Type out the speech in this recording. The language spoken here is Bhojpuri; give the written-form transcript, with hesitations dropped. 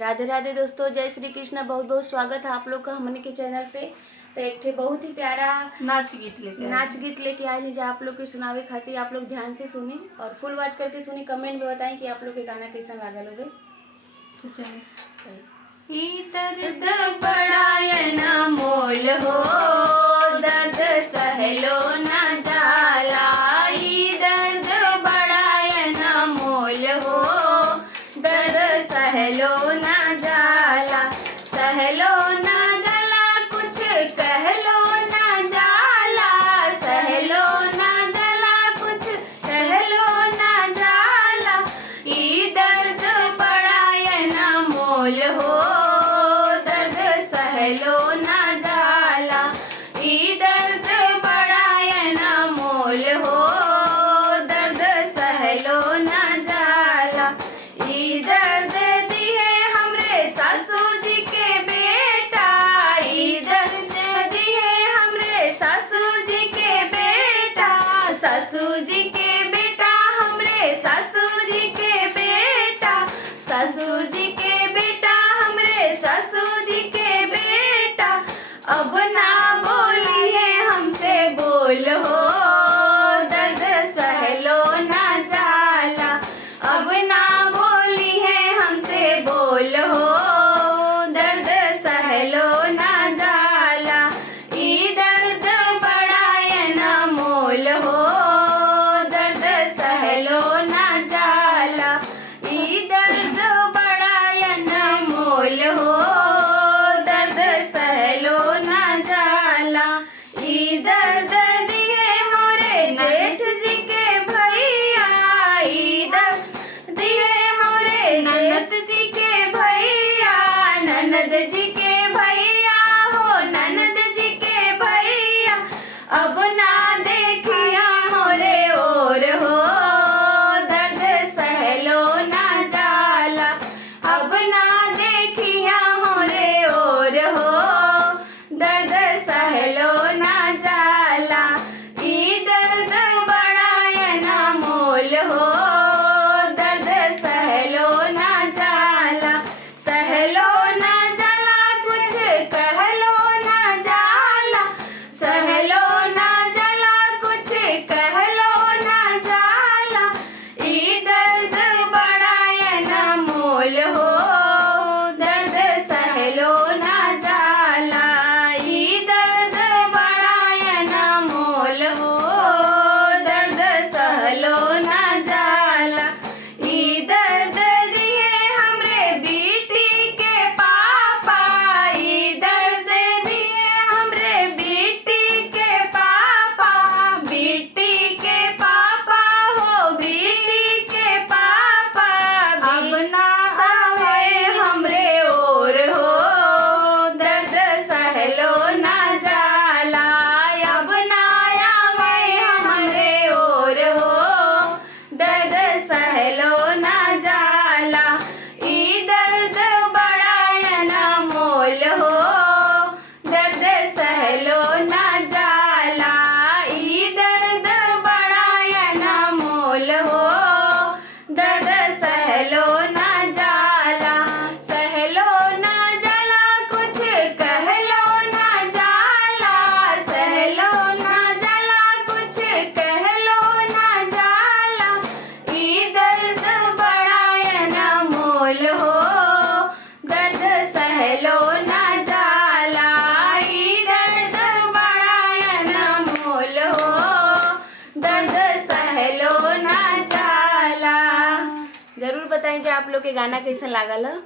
राधे राधे दोस्तों, जय श्री कृष्ण। बहुत बहुत स्वागत है आप लोग का हमने के चैनल पे। तो एक ठे बहुत ही प्यारा नाच गीत लेके आए नीचे आप लोग के सुनावे खातिर। आप लोग ध्यान से सुनी और फुल वॉच करके सुनी। कमेंट में बताएं कि आप लोग के गाना कैसा लागल होगे। तो चलिए। ई दर्द बड़ा मोल हो, दर्द सहलो ना जाला। ई दर्द बड़ा मोल हो, दर्द सहलो ना जाला। सहलो ना जाला, कुछ कहलो ना जाला। सहलो ना जाला, कुछ कहलो ना जाला। ई दर्द बड़ा मोल हो, दर्द सहलो ना जाला। ई दर्द बड़ा मोल हो, दर्द सहलो ना जाला। ई दर्द दिए हमरे सासू जी के बेटा। ई दर्द दिए हमरे सासू जी के बेटा। सासू जी के बेटा, हमरे सासू जी के बेटा। सासू जी के बेटा, हमरे सासू जी के बेटा। अब ना बोलिए हमसे बोल हो, दर्द सहलो ना जाला। अब ना बोली है हमसे बोल हो, दर्द सहलो ना जाला। ई दर्द बड़ा मोल हो, दर्द सहलो ना जाला। ई दर्द बड़ा मोल हो, दर्द सहलो ना जाला। ई दर्द दिए हमरे जेठ जी के भैया। ई दर्द दिए हमरे ननद जी के भैया। ननद जी के भैया हो, ननद जी के भैया। अब ना देखिया मोरे और हो, दर्द सहलो ना जाला। अब ना देखिया मोरे और हो, दर्द सहलो ना जाला। ई दर्द बड़ा मोल हो, दर्द सहलो ना जाला। सहलो ना जाला, कुछ कहलो ना जाला। सहलो ना जाला, कुछ कहलो ना जाला। ई दर्द बड़ा मोल हो, दर्द सहलो ना जाला। ई दर्द बड़ा मोल हो, दर्द सहलो ना जाला। ई दर्द दिए हमरे बेटी के पापा। ई दर्द दिए हमरे बेटी के पापा। बेटी के पापा हो, बेटी के पापा। अब ना आवे हमरे और हो, दर्द सहलो ना जाला। अब ना आवे हमरे और हो, दर्द सहलो ना जाला। ई दर्द बड़ा मोल हो, दर्द सहलो ना जाला। ई दर्द बड़ा मोल हो, दर्द सहलो ना जाला। सहलो ना जाला, कुछ कहलो ना जाला। सहलो ना जाला, कुछ कहलो ना जाला। ई दर्द बड़ा मोल हो, दर्द सहलो ना जाला। ई दर्द बड़ा मोल हो, दर्द सहलो ना जाला। जरूर बताएं कि आप लोग के गाना कैसा लागल है।